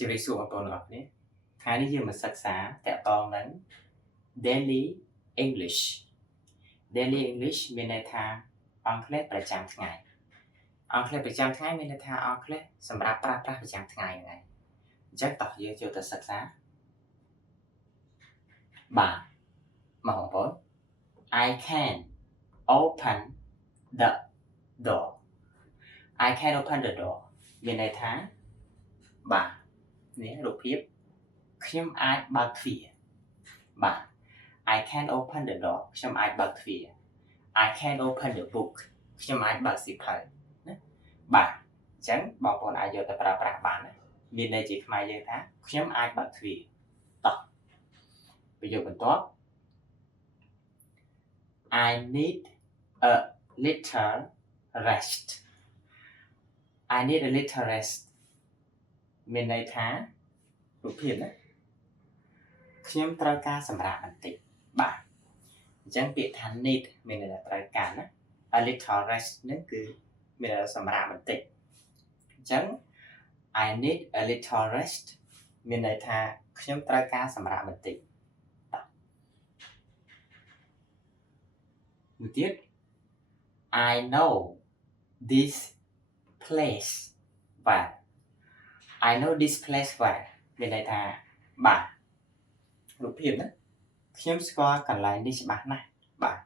ជារីសួរបងប្អូនទាំងអស់គ្នាថ្ងៃនេះយើងមកសិក្សាតាក់ទងនឹង Daily English Daily English មានន័យថាអង់គ្លេសប្រចាំថ្ងៃអង់គ្លេសប្រចាំថ្ងៃមានន័យថាអង់គ្លេសសម្រាប់ប្រើប្រាស់ប្រចាំថ្ងៃហ្នឹងឯងអញ្ចឹងតោះយើងចូលទៅសិក្សាបាទមកបងប្អូន I can open the door I can open the door មានន័យថាបាទនេះរូបភាពខ្ញុំអាចបើកទ្វារបាទ I can open the door ខ្ញុំអាចបើកទ្វារ I can open the book ខ្ញុំអាចបើកសៀវភៅណាបាទអញ្ចឹងបងប្អូនអាចយកទៅប្រើប្រាស់បានណាមានន័យជាខ្មែរយើងថាខ្ញុំអាចបើកទ្វារតោះប្រយោគបន្ទាប់ I need a little rest I need a little rest មានន័យថារូបភាពណាខ្ញុំត្រូវការសម្រាកបន្តិចបាទអញ្ចឹងពាក្យថា need មានន័យថាត្រូវការណា a little rest ហ្នឹងគឺមានន័យថាសម្រាកបន្តិចអញ្ចឹង I need a little rest មានន័យថាខ្ញុំត្រូវការសម្រាកបន្តិចមួយទៀត I know this place well I know this place well មានន័យថាបាទរូបភាពណាខ្ញុំស្គាល់កន្លែងនេះច្បាស់ណាស់បាទ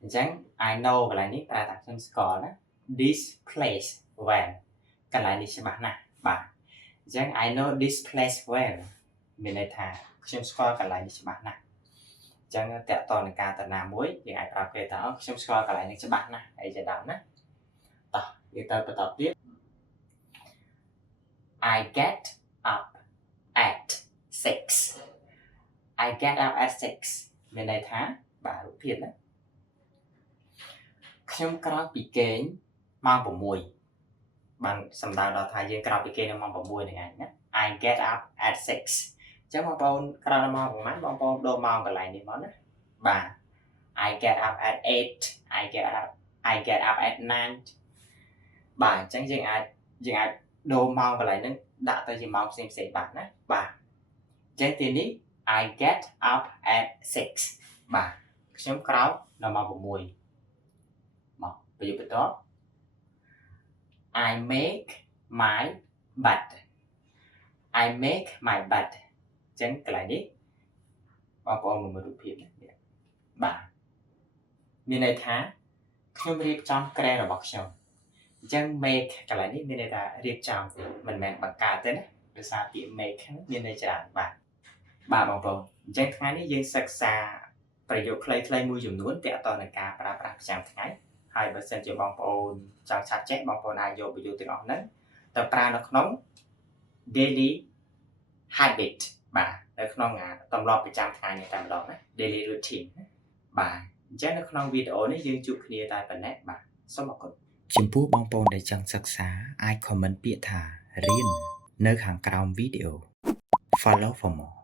អញ្ចឹង I know កន្លែងនេះប្រែថាខ្ញុំស្គាល់ណា this place well កន្លែងនេះច្បាស់ណាស់បាទអញ្ចឹង I know this place well មានន័យថាខ្ញុំស្គាល់កន្លែងនេះច្បាស់ណាស់អញ្ចឹងតកតនឹងការតាណាមួយយើងអាចប្រើពាក្យថាខ្ញុំស្គាល់កន្លែងនេះច្បាស់ណាស់អីជាដើមណាតោះយើងទៅបន្តទៀត I get up at 6 I get up at 6 មានន័យថាបាទរូបភាពណាខ្ញុំក្រោកពីគេងម៉ោង6បានសំដៅដល់ថាយើងក្រោកពីគេងនៅម៉ោង6ហ្នឹងឯងណា I get up at 6 អញ្ចឹងបងប្អូនក្រោកនៅម៉ោងប្រហែលបងប្អូនដូរម៉ោងកន្លែងនេះមកណាបាទ I get up at 8 I get up at 9 បាទអញ្ចឹងយើងអាចដូរម៉ោងកន្លែងហ្នឹងដាក់ទៅជាម៉ោងផ្សេងបានណាបាទអញ្ចឹងទីនេះ I get up at 6 បាទខ្ញុំក្រោកនៅម៉ោង6មកប្រយោគបន្ទាប់ I make my bed I make my bed អញ្ចឹងកន្លែងនេះបងប្អូនមើលរូបភាពនេះបាទមានន័យថាខ្ញុំរៀបចំគ្រែរបស់ខ្ញុំអញ្ចឹង make កន្លែងនេះមានន័យថារៀបចំមិនមែនបង្កើតទេណាដោយសារពាក្យ make មានន័យច្រើនបាទបងប្អូនអញ្ចឹងថ្ងៃនេះយើងសិក្សាប្រយោគខ្លីៗមួយចំនួនទាក់ទងនឹងការប្រើប្រាស់ប្រចាំថ្ងៃហើយបើសិនជាបងប្អូនចង់ឆាប់ចេះបងប្អូនអាចយកប្រយោគទាំងអស់ហ្នឹងទៅប្រើនៅក្នុង daily habit បាទនៅក្នុងទម្លាប់ប្រចាំថ្ងៃនេះតែម្ដងណា daily routine បាទអញ្ចឹងនៅក្នុងវីដេអូនេះយើងជួបគ្នាតែប៉ុណ្ណេះបាទសូមអរគុណចំពោះបងប្អូនដែលចង់សិក្សាអាច comment ពាក្យថារៀននៅខាងក្រោមវីដេអូ follow for more